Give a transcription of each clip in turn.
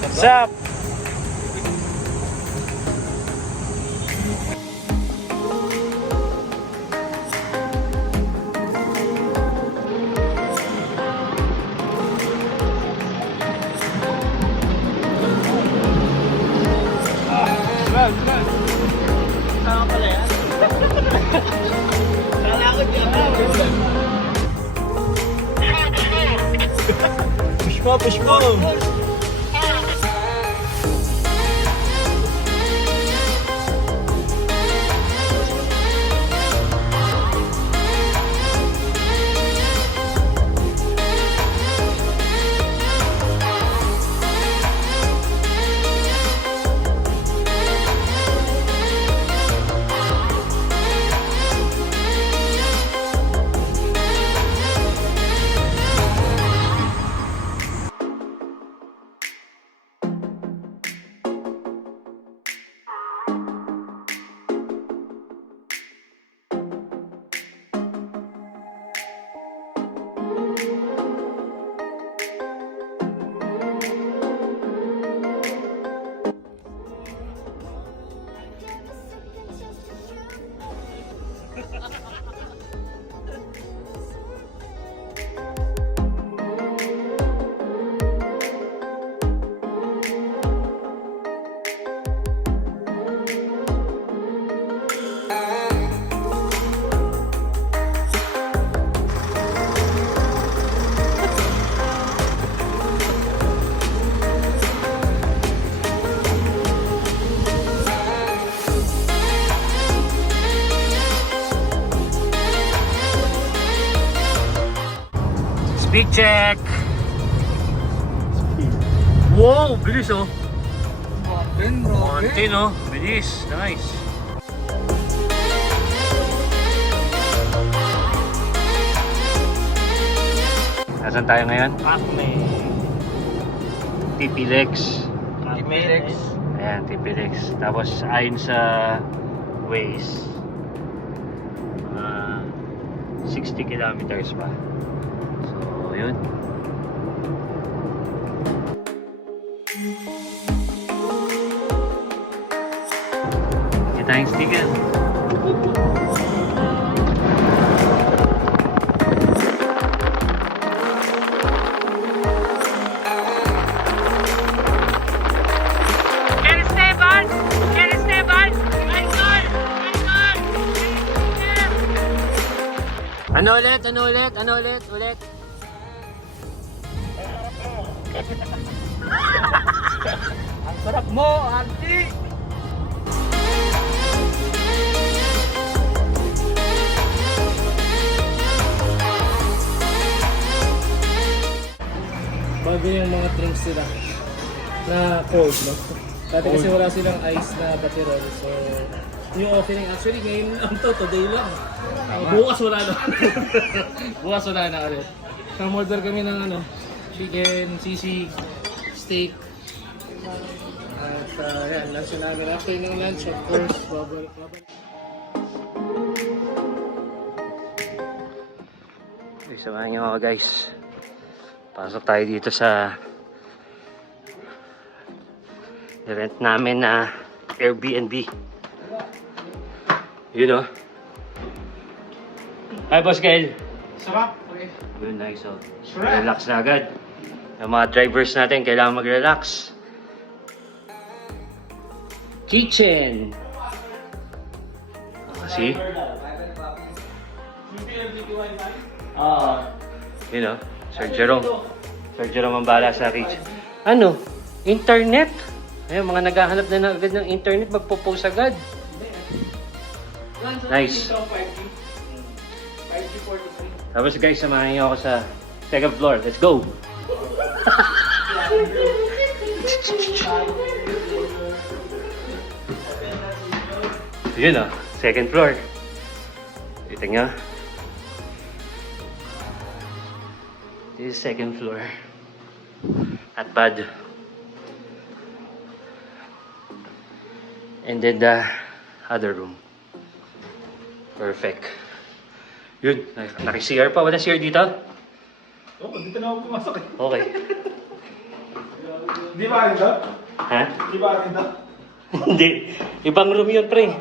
What's up? Push mo! Speed check! Wow! Bilis oh! Mountain oh! Bilis! Nice! Nasaan tayo ngayon? Acme. TP-Lex. TP-Lex. Ayan, TP-Lex. Tapos ayon sa Waze, 60 kilometers pa. So, yun. Kita tayong sticker. Ano ulit? Ano ulit? Ano ulit? Ulit? Ang sarap mo, Auntie! Bago yung mga drinks nila na cold, no? Dati kasi wala silang ice na baterol. So, yung offering actually ngayon lang to, today lang. Bukas wala na. Bukas wala na ulit. Order kami ng ano, chicken, sisig, steak. At yan, lunch na namin. After ng lunch, of course, bubble. Okay, samahan nyo ako guys. Pasok tayo dito sa rent namin na Airbnb. Yun o. Hi Boss Gail. Sarap. Okay. Good, nice o. Relax na agad. Yung mga drivers natin kailangan mag-relax. Kitchen. See? Yun o. Sir Jerome. Sir Jerome ang bahala sa kitchen. Ano? Internet? Ayun, mga naghahanap na agad ng internet, magpo-post agad. Nice. Tapos guys, samahan niyo ako sa second floor. Let's go! Yun o, second floor. Kita nyo. This is second floor. Not bad. And then the other room. Perfect. Yun, naki-CR pa. Wala CR dito? Oo, dito na ako pumasok eh. Okay. Di ba rin daw? Ha? Di ba rin daw? Hindi. Ibang room yun, pre.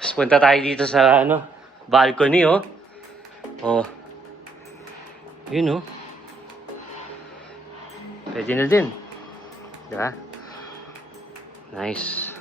Tapos punta tayo dito sa, balcony, oh. Oh. Yun, oh. Pwede na din. Diba? Nice.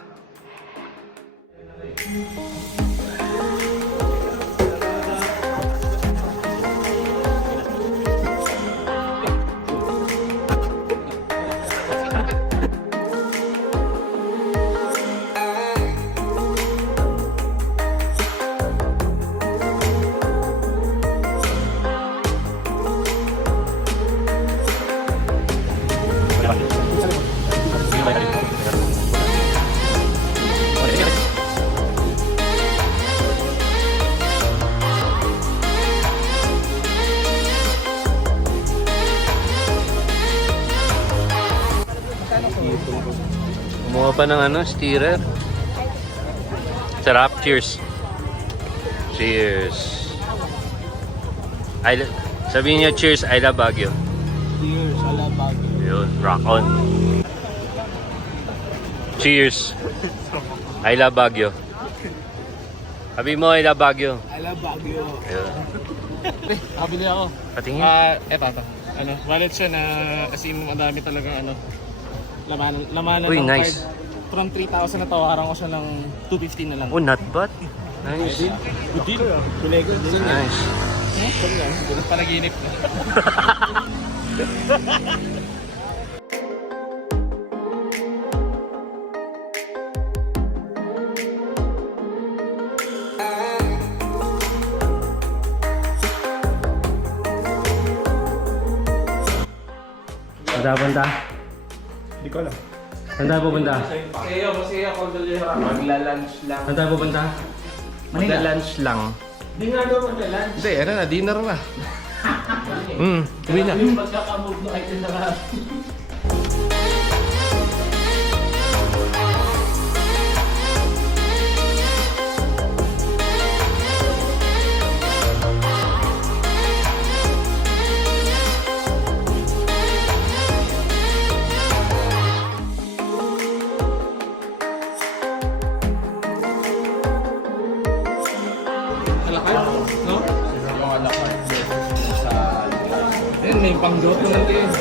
Kumuha pa ng steerer. Sarap. Cheers. Cheers. Sabihin niyo cheers, I love Baguio. Cheers, I love Baguio. Yun, rock on. Cheers. I love Baguio. Sabi mo, I love Baguio. I love Baguio. Yun. Kabili ako. Patingin. Eto. Wallet siya na kasi madami talaga laman Uy, ng nice. card. From 3,000 na tawaran ko siya ng 250 na lang. Oh, not bad. Nice. Good deal. Kulego din. Nice. Ganun panaginip na. Saan banda? Hindi ko alam. Saan tayo pupunta? Masaya ako dali. Magla-lunch lang. Saan tayo pupunta? Magla-lunch lang. Hindi nga daw magla-lunch. Hindi, na, dinner na. Uwi na. Yung pagkakamove no item na lahat. No? Ayun, may pang-joke na din.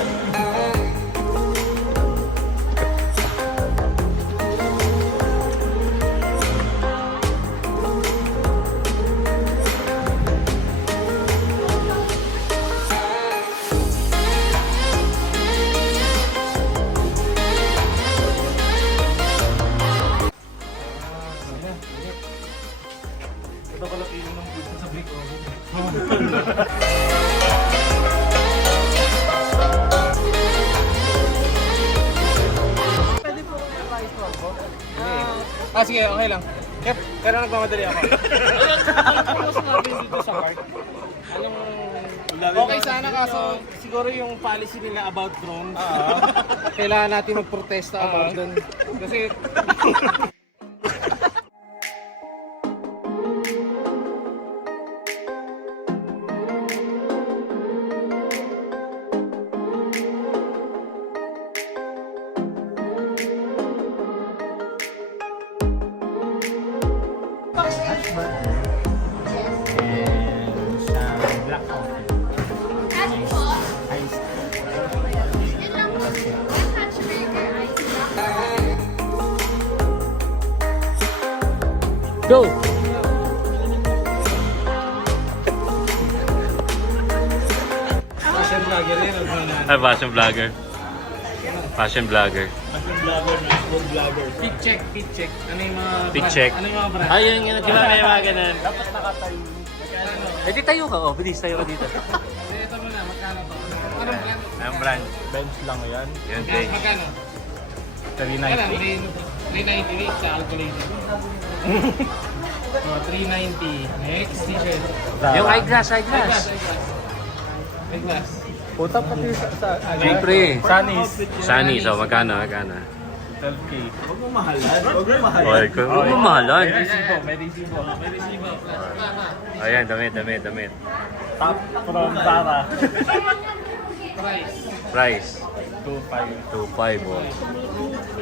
Ito pala pili ng food sa break. Sige, okay lang. Yep, pero nagmamadali ako. Ano sinabi dito sa park? Okay sana kaso siguro yung policy nila about drones. Kailangan natin magprotesta about dun. Kasi Go! fashion vlogger yun. Fashion vlogger. Fashion vlogger. Fashion vlogger, food vlogger. Fit check. Ano yung mga Fit brand? check. Ano yung mga brand? Ayun, di ba may mga ganun? Dapat nakatayo. Eh, di tayo ka, bilis tayo ka dito. Ito muna, magkano to? Anong brand? Ang brand. Bench lang yan. Yun, guys. Magkano? 390. 390 sa calculator. 390. Next t-shirt. Yung eyeglass. Eyeglass. Puta pati sa Siyempre. Sunnies. Sunny, so magkano? 12K. Huwag mo mahalan. Huwag mo mahalan. Huwag mo mahalan. May resibo. May resibo. Ayan, damit. Top from Zara. Price. Price. 2.5. 2.5 oh.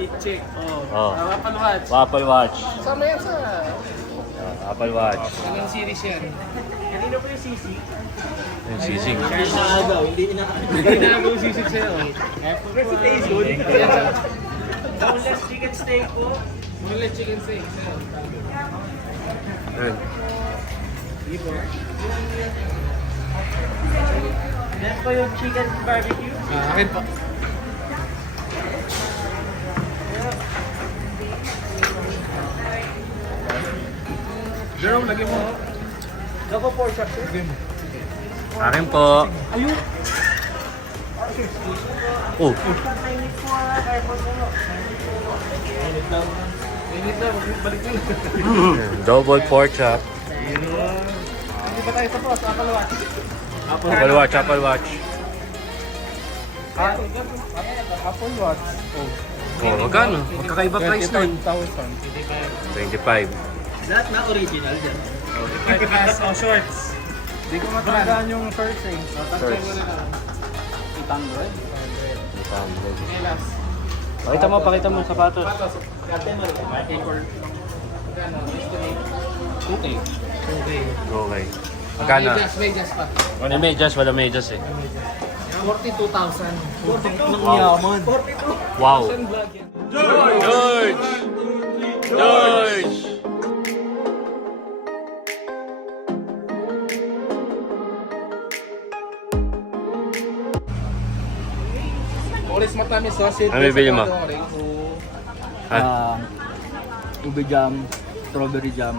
I-check. Oh. Apple Watch. Apple Watch. Sama yan sa... Apple Watch. Anong series yan? Kanino po yung CC? Yung sisig. Inaagaw, hindi Hindi na ako sisig sa'yo. Reputation. Yan sa... Boneless chicken steak po. Boneless chicken steak. Sa'yo. Ayun. Ibo. Yan po yung chicken barbecue. Akin pa. Jerome, lagyan mo. Loco pork chop po. Akin po. Ayun. Oh. Minit na, balik na. Double pork chop. Hindi pa tayo tapos. Apple Watch. Apple Watch, Apple Watch. Apple Watch. Oh, magkano? Magkakaiba price nun. 25,000. 25. Lahat na original dyan. Shorts. Hindi ko matandaan yung first eh. First. Mo na lang. 800. Elas. Pakita mo sapatos. Okay. Okay. Magkano? Medyas pa. May medyas, wala medyas eh. 42,000. Yaman. Wow. George! George! Orange matamis ha. Ano bibili mo? Ha? Ube jam, strawberry jam,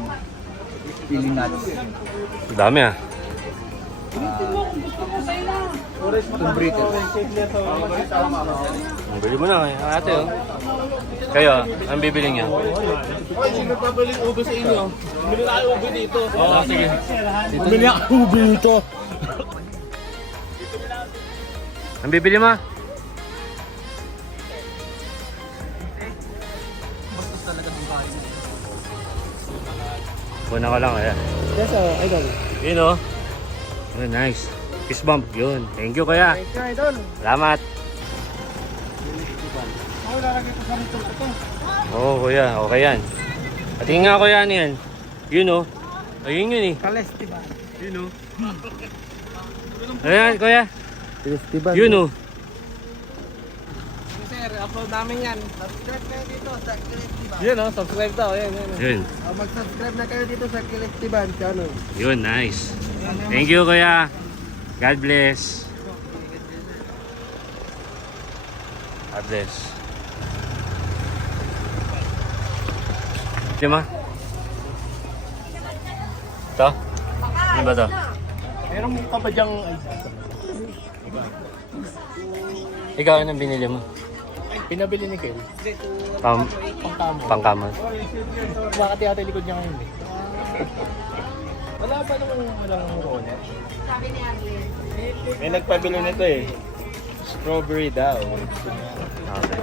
pili nuts. Dami ah. Tumbriket. Ang bili mo na eh. Ate oh. Kayo, ang bibili niyo? Hoy, sino papalit ube sa inyo? Bumili na kayo ube dito. Oo, sige. Bumili ako ube dito. Ang bibili mo? Kuna ko lang kaya. Yes, idol. Yun oh. Oh, nice. Kiss bump. Yun. Thank you kuya. Thank you, idol. Salamat. Ako lalagay ko sa rito ito. Oo kuya. Okay yan. Patingin nga kuya ano yan. Yun oh. Ayun yun eh. Festival. Yun oh. Ayan kuya. Festival. Yun oh. Sir, upload namin yan. Subscribe kayo dito sa Kilektiban. Yun oh, subscribe daw. Yan. Yun. Mag-subscribe na kayo dito sa Kilektiban channel. Yun, nice. Thank you kuya. God bless. God bless. Lima? Ito? Ano ba ito? Meron ka ba dyang Ikaw, anong binili mo? pinabili ni Kel? Pangkamo. Pangkaman. Bakit yung ate likod niya ngayon eh? Wala pa namang walang corner. May nagpabili nito eh. Strawberry daw. Okay.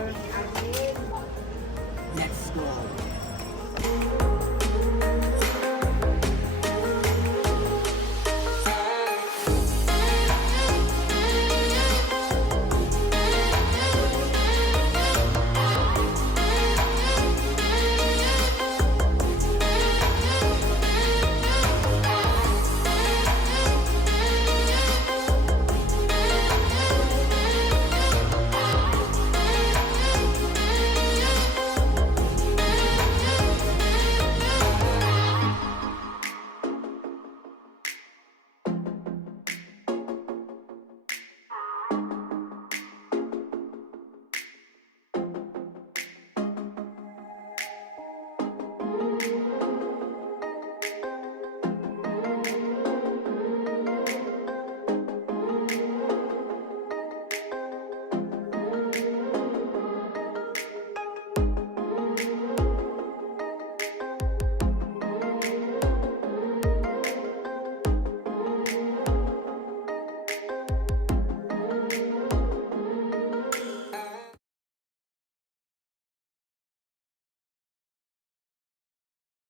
Let's go.